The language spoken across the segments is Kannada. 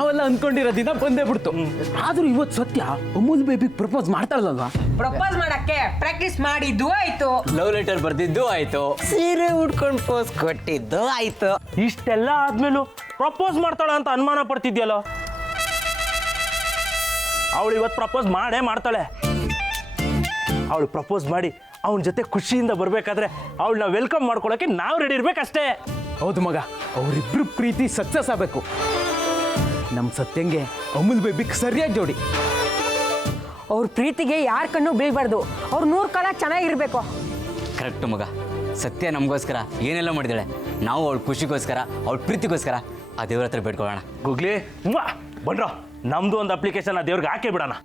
ನಾವೆಲ್ಲ ಅನ್ಕೊಂಡಿರೋ ದಿನ ಬಂದೇ ಬಿಡ್ತು. ಆದ್ರೂ ಇವತ್ತು ಸತ್ಯ ಅಮೂಲ್ ಬೇಬಿಗೆ ಪ್ರಪೋಸ್ ಮಾಡ್ತಾಳಲ್ವಾ? ಪ್ರಪೋಸ್ ಮಾಡಕ್ಕೆ ಪ್ರಾಕ್ಟೀಸ್ ಮಾಡಿದ್ದು ಆಯ್ತು, ಲವ್ ಲೆಟರ್ ಬರ್ದಿದ್ದು ಆಯ್ತು, ಸೀರೆ ಉಟ್ಕೊಂಡು ಪೋಸ್ ಕೊಟ್ಟಿದ್ದು ಆಯ್ತು. ಇಷ್ಟೆಲ್ಲ ಆದ್ಮೇಲೂ ಪ್ರಪೋಸ್ ಮಾಡ್ತಾಳ ಅಂತ ಅನುಮಾನ ಪಡ್ತಿದ್ಯಲ್ಲ. ಅವಳು ಇವತ್ತು ಪ್ರಪೋಸ್ ಮಾಡೇ ಮಾಡ್ತಾಳೆ. ಅವಳು ಪ್ರಪೋಸ್ ಮಾಡಿ ಅವನ ಜೊತೆ ಖುಷಿಯಿಂದ ಬರ್ಬೇಕಾದ್ರೆ ಅವಳನ್ನ ವೆಲ್ಕಮ್ ಮಾಡ್ಕೊಳಕ್ಕೆ ನಾವು ರೆಡಿ ಇರ್ಬೇಕಷ್ಟೇ. ಹೌದು ಮಗ, ಅವರಿಬ್ರು ಪ್ರೀತಿ ಸಕ್ಸಸ್ ಆಗಬೇಕು. ನಮ್ಮ ಸತ್ಯಂಗೆ ಅಮೂಲ್ ಬೇಬಿಗೆ ಸರಿಯಾಗಿ ಜೋಡಿ. ಅವ್ರ ಪ್ರೀತಿಗೆ ಯಾರ ಕಣ್ಣು ಬೀಳ್ಬಾರ್ದು, ಅವ್ರು 100 ಕಾಲ ಚೆನ್ನಾಗಿರ್ಬೇಕು. ಕರೆಕ್ಟ್ ಮಗ, ಸತ್ಯ ನಮಗೋಸ್ಕರ ಏನೆಲ್ಲ ಮಾಡಿದಾಳೆ. ನಾವು ಅವಳ ಖುಷಿಗೋಸ್ಕರ ಅವಳ ಪ್ರೀತಿಗೋಸ್ಕರ ಆ ದೇವ್ರ ಹತ್ರ ಬೇಡ್ಕೊಳ್ಳೋಣ. ಗೂಗ್ಲಿ ಬನ್ರ, ನಮ್ದು ಒಂದು ಅಪ್ಲಿಕೇಶನ್ ಆ ದೇವ್ರಿಗೆ ಹಾಕೇ ಬಿಡೋಣ.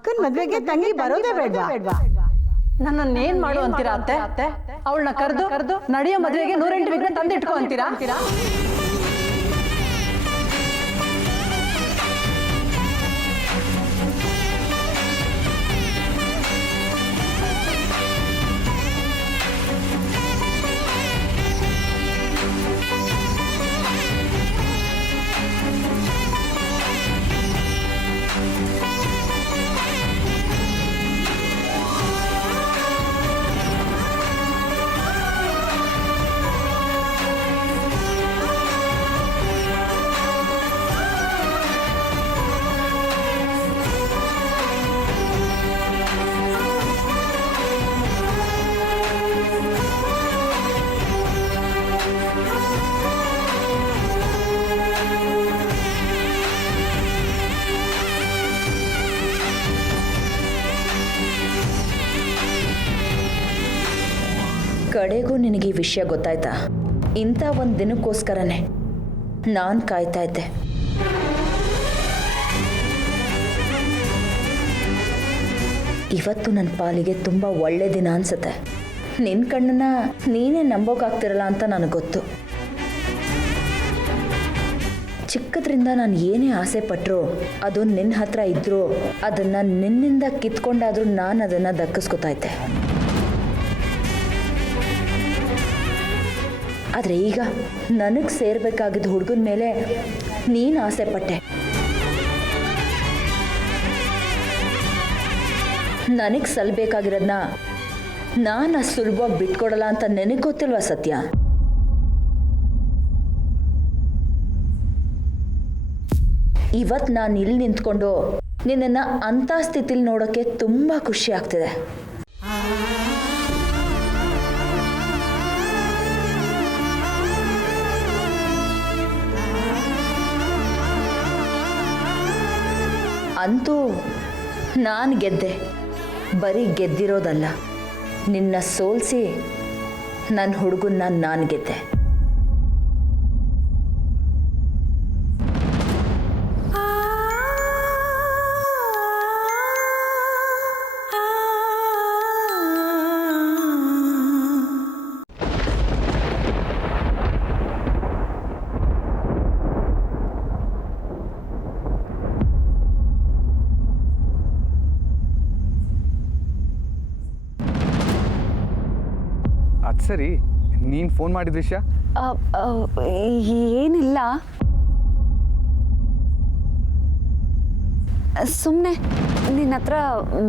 ಅಕ್ಕನ ಮದ್ವೆಗೆ ತಂಗಿ ಬರೋದೇ ಬೇಡ್ವಾ? ನನ್ನನ್ನೇನ್ ಮಾಡು ಅಂತೀರಾ ಅತ್ತೆ? ಅವಳನ್ನ ಕರೆದು ನಡೆಯೋ ಮದುವೆಗೆ 108 ವಿಗ್ರಹ ತಂದಿಟ್ಕೊ ಅಂತೀರಾ? ಕಡೆಗೂ ನಿನಗೆ ಈ ವಿಷಯ ಗೊತ್ತಾಯ್ತಾ? ಇಂಥ ಒಂದು ದಿನಕ್ಕೋಸ್ಕರನೇ ನಾನು ಕಾಯ್ತಾ ಇದ್ದೆ. ಇವತ್ತು ನನ್ನ ಪಾಲಿಗೆ ತುಂಬ ಒಳ್ಳೆ ದಿನ ಅನ್ಸುತ್ತೆ. ನಿನ್ನ ಕಣ್ಣನ್ನ ನೀನೇ ನಂಬೋಕ್ಕಾಗ್ತಿರಲ್ಲ ಅಂತ ನನಗೆ ಗೊತ್ತು. ಚಿಕ್ಕದ್ರಿಂದ ನಾನು ಏನೇ ಆಸೆ ಪಟ್ಟರು ಅದು ನಿನ್ನ ಹತ್ರ ಇದ್ದರೂ ಅದನ್ನು ನಿನ್ನಿಂದ ಕಿತ್ಕೊಂಡಾದರೂ ನಾನು ಅದನ್ನು ದಕ್ಕಿಸ್ಕೊತಾ ಇದ್ದೆ. ಆದರೆ ಈಗ ನನಗೆ ಸೇರ್ಬೇಕಾಗಿದ್ದ ಹುಡುಗನ ಮೇಲೆ ನೀನು ಆಸೆ ಪಟ್ಟೆ. ನನಗೆ ಸಲ್ಬೇಕಾಗಿರೋದನ್ನ ನಾನು ಅಷ್ಟು ಸುಲಭವಾಗಿ ಬಿಟ್ಕೊಡಲ್ಲ ಅಂತ ನನಗೆ ಗೊತ್ತಿಲ್ವಾ ಸತ್ಯ? ಇವತ್ತು ನಾನು ಇಲ್ಲಿ ನಿಂತ್ಕೊಂಡು ನಿನ್ನನ್ನು ಅಂಥ ಸ್ಥಿತಿಲಿ ನೋಡೋಕ್ಕೆ ತುಂಬ ಖುಷಿ ಆಗ್ತಿದೆ. ಅಂತೂ ನಾನು ಗೆದ್ದೆ. ಬರೀ ಗೆದ್ದಿರೋದಲ್ಲ, ನಿನ್ನ ಸೋಲಿಸಿ ನನ್ನ ಹುಡುಗನ್ನ ನಾನು ಗೆದ್ದೆ. ಅದು ಸರಿ, ನೀನು ಫೋನ್ ಮಾಡಿದ ವಿಷಯ? ಏನಿಲ್ಲ, ಸುಮ್ಮನೆ ನಿನ್ನ ಹತ್ರ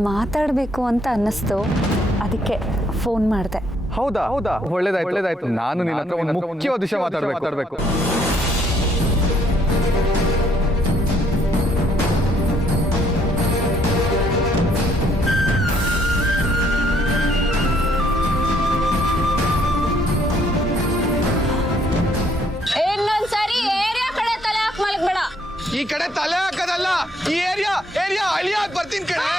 ಮಾತಾಡಬೇಕು ಅಂತ ಅನ್ನಿಸ್ತು, ಅದಕ್ಕೆ ಫೋನ್ ಮಾಡಿದೆ. ಹೌದಾ? ಒಳ್ಳೇದಾಯ್ತು. ನಾನು ನಿನ್ನ ಹತ್ರ ಒಂದು ಮುಖ್ಯವಾದ ವಿಷಯ ಮಾತಾಡಬೇಕು. ಈ ಕಡೆ ತಲೆ ಹಾಕೋದಲ್ಲ, ಈ ಏರಿಯಾ ಅಳಿಯಾಗಿ ಬರ್ತೀನಿ ಕಡೆ.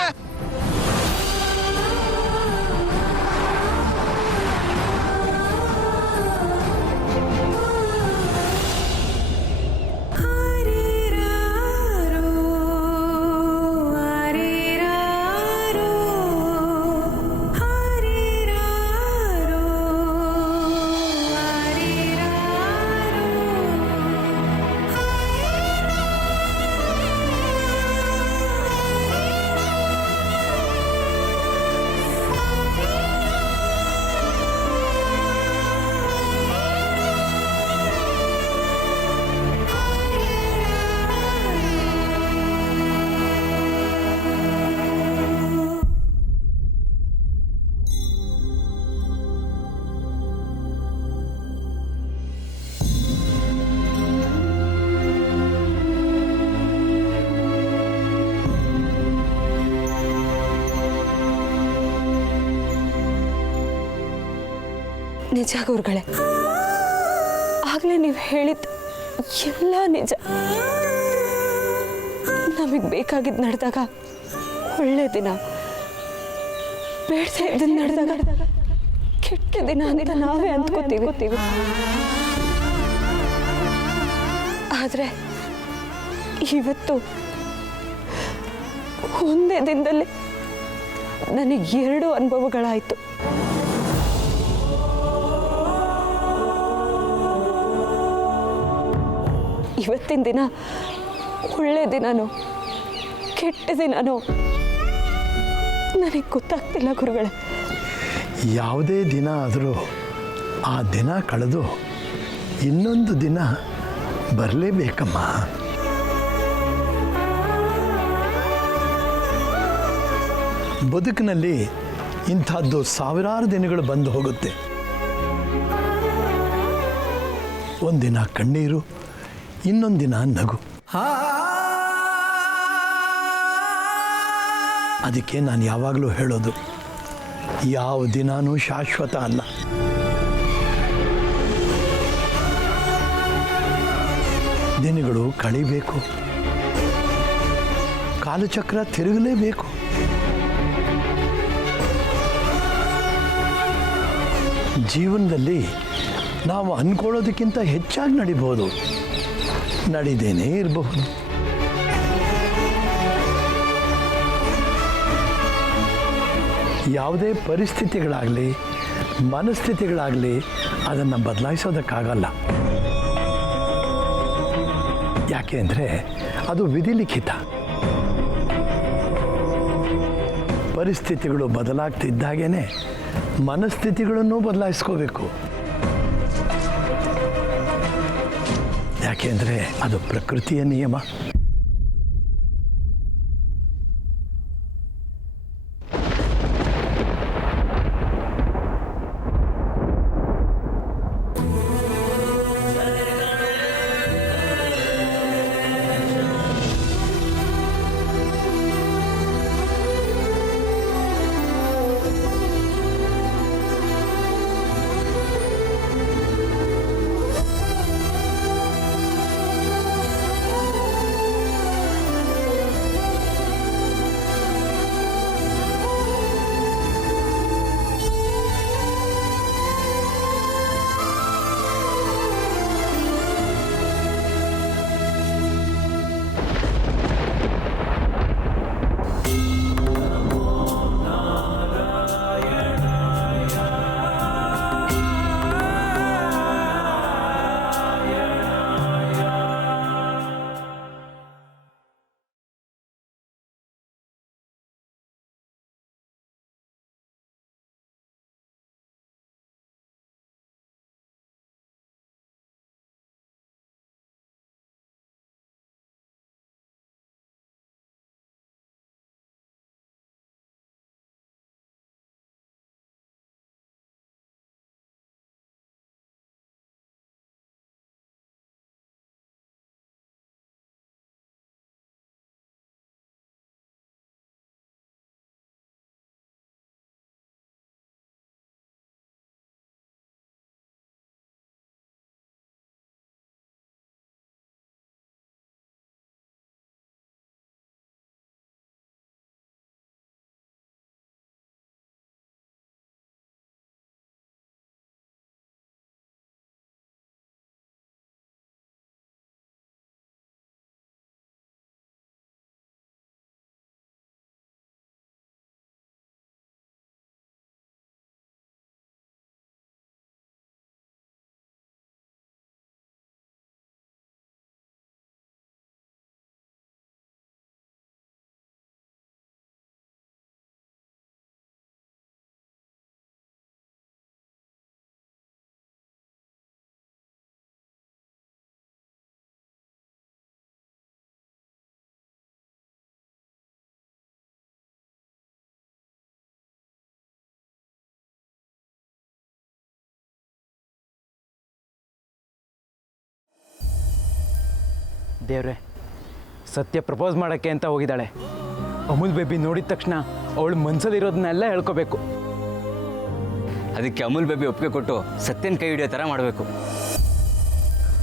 ನಿಜ ಗುರುಗಳೇ, ಆಗಲೇ ನೀವು ಹೇಳಿದ್ದು ಎಲ್ಲ ನಿಜ. ನಮಗೆ ಬೇಕಾಗಿದ್ದು ನಡೆದಾಗ ಒಳ್ಳೆ ದಿನ, ಬೇಡದೇ ಇದ್ದದ್ದು ನಡೆದಾಗ ಕೆಟ್ಟ ದಿನ ಅಂತ ನಾವೇ ಅಂದ್ಕೋತೀವಿ. ಆದರೆ ಇವತ್ತು ಒಂದೇ ದಿನದಲ್ಲಿ ನನಗೆ 2 ಅನುಭವಗಳಾಯಿತು. ಇವತ್ತಿನ ದಿನ ಒಳ್ಳೆ ದಿನನೋ ಕೆಟ್ಟ ದಿನನೋ ನನಗೆ ಗೊತ್ತಾಗ್ತಿಲ್ಲ ಗುರುಗಳೇ. ಯಾವುದೇ ದಿನ ಆದರೂ ಆ ದಿನ ಕಳೆದು ಇನ್ನೊಂದು ದಿನ ಬರಲೇಬೇಕಮ್ಮ. ಬದುಕಿನಲ್ಲಿ ಇಂಥದ್ದು ಸಾವಿರಾರು ದಿನಗಳು ಬಂದು ಹೋಗುತ್ತೆ. ಒಂದಿನ ಕಣ್ಣೀರು, ಇನ್ನೊಂದಿನ ನಗು. ಅದಕ್ಕೆ ನಾನು ಯಾವಾಗಲೂ ಹೇಳೋದು, ಯಾವ ದಿನಾನೂ ಶಾಶ್ವತ ಅಲ್ಲ. ದಿನಗಳು ಕಳಿಬೇಕು, ಕಾಲಚಕ್ರ ತಿರುಗಲೇಬೇಕು. ಜೀವನದಲ್ಲಿ ನಾವು ಅಂದ್ಕೊಳ್ಳೋದಕ್ಕಿಂತ ಹೆಚ್ಚಾಗಿ ನಡಿಬಹುದು, ನಡಿದೇನೇ ಇರಬಹುದು. ಯಾವುದೇ ಪರಿಸ್ಥಿತಿಗಳಾಗಲಿ ಮನಸ್ಥಿತಿಗಳಾಗಲಿ ಅದನ್ನು ಬದಲಾಯಿಸೋದಕ್ಕಾಗಲ್ಲ. ಯಾಕೆ ಅಂದರೆ ಅದು ವಿಧಿಲಿಖಿತ. ಪರಿಸ್ಥಿತಿಗಳು ಬದಲಾಗ್ತಿದ್ದಾಗೇ ಮನಸ್ಥಿತಿಗಳನ್ನು ಬದಲಾಯಿಸ್ಕೋಬೇಕು. ಯಾಕೆ ಅಂದರೆ ಅದು ಪ್ರಕೃತಿಯ ನಿಯಮ. ದೇವ್ರೆ, ಸತ್ಯ ಪ್ರಪೋಸ್ ಮಾಡೋಕ್ಕೆ ಅಂತ ಹೋಗಿದ್ದಾಳೆ. ಅಮೂಲ್ ಬೇಬಿ ನೋಡಿದ ತಕ್ಷಣ ಅವಳು ಮನ್ಸಲ್ಲಿರೋದನ್ನೆಲ್ಲ ಹೇಳ್ಕೋಬೇಕು. ಅದಕ್ಕೆ ಅಮೂಲ್ ಬೇಬಿ ಒಪ್ಪಿಗೆ ಕೊಟ್ಟು ಸತ್ಯನ ಕೈ ಹಿಡಿಯೋ ಥರ ಮಾಡಬೇಕು.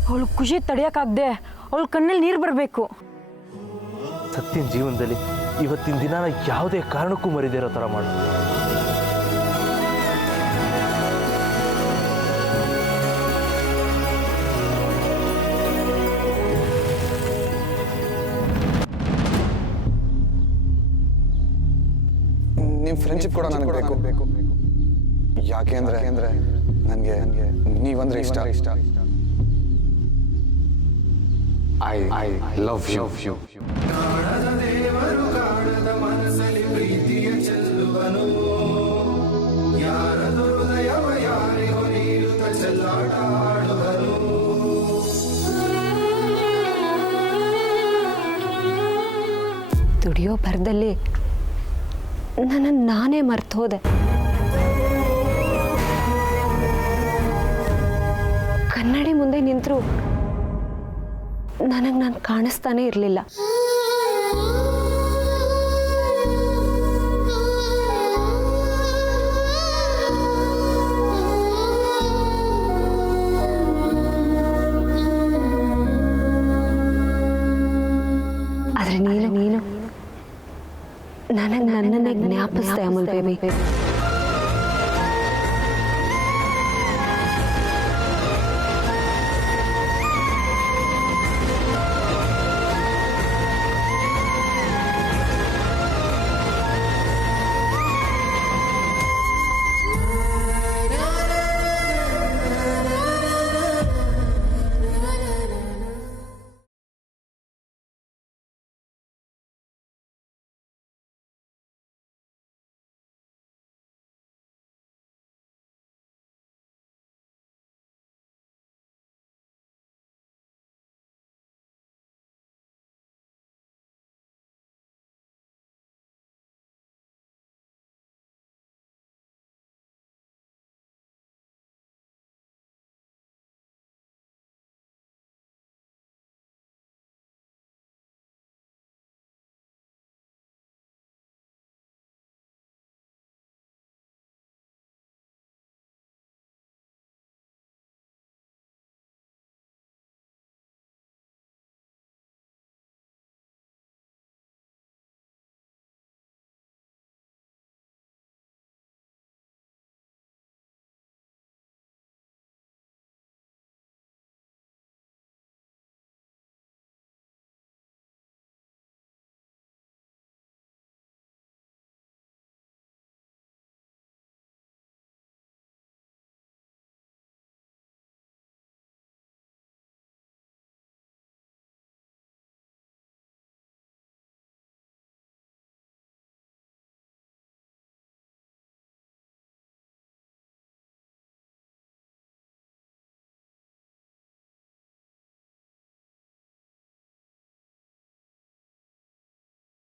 ಅವಳು ಖುಷಿ ತಡೆಯೋಕ್ಕಾಗದೆ ಅವಳ ಕಣ್ಣಲ್ಲಿ ನೀರು ಬರಬೇಕು. ಸತ್ಯನ ಜೀವನದಲ್ಲಿ ಇವತ್ತಿನ ದಿನ ಯಾವುದೇ ಕಾರಣಕ್ಕೂ ಮರಿದೇ ಇರೋ ಥರ ಮಾಡು. ನಿಮ್ಮ ಫ್ರೆಂಡ್ಶಿಪ್ ಕೂಡ ನನಗೆ ಬೇಕು. ಯಾಕೆ ಅಂದ್ರೆ ನನಗೆ ನೀವಂದ್ರೆ ಇಷ್ಟ. I love you. ದುಡಿಯೋ ಭರದಲ್ಲಿ ನನ್ನನ್ನು ನಾನೇ ಮರ್ತು ಹೋದೆ. ಕನ್ನಡಿ ಮುಂದೆ ನಿಂತರೂ ನನಗೆ ನಾನು ಕಾಣಿಸ್ತಾನೆ ಇರಲಿಲ್ಲ. ಆದರೆ ನೀನು ನನಗೆ ನನ್ನನ್ನೇ ಜ್ಞಾಪಿಸ್ದೆ ಅಮೂಲ್ ಬೇಬಿ.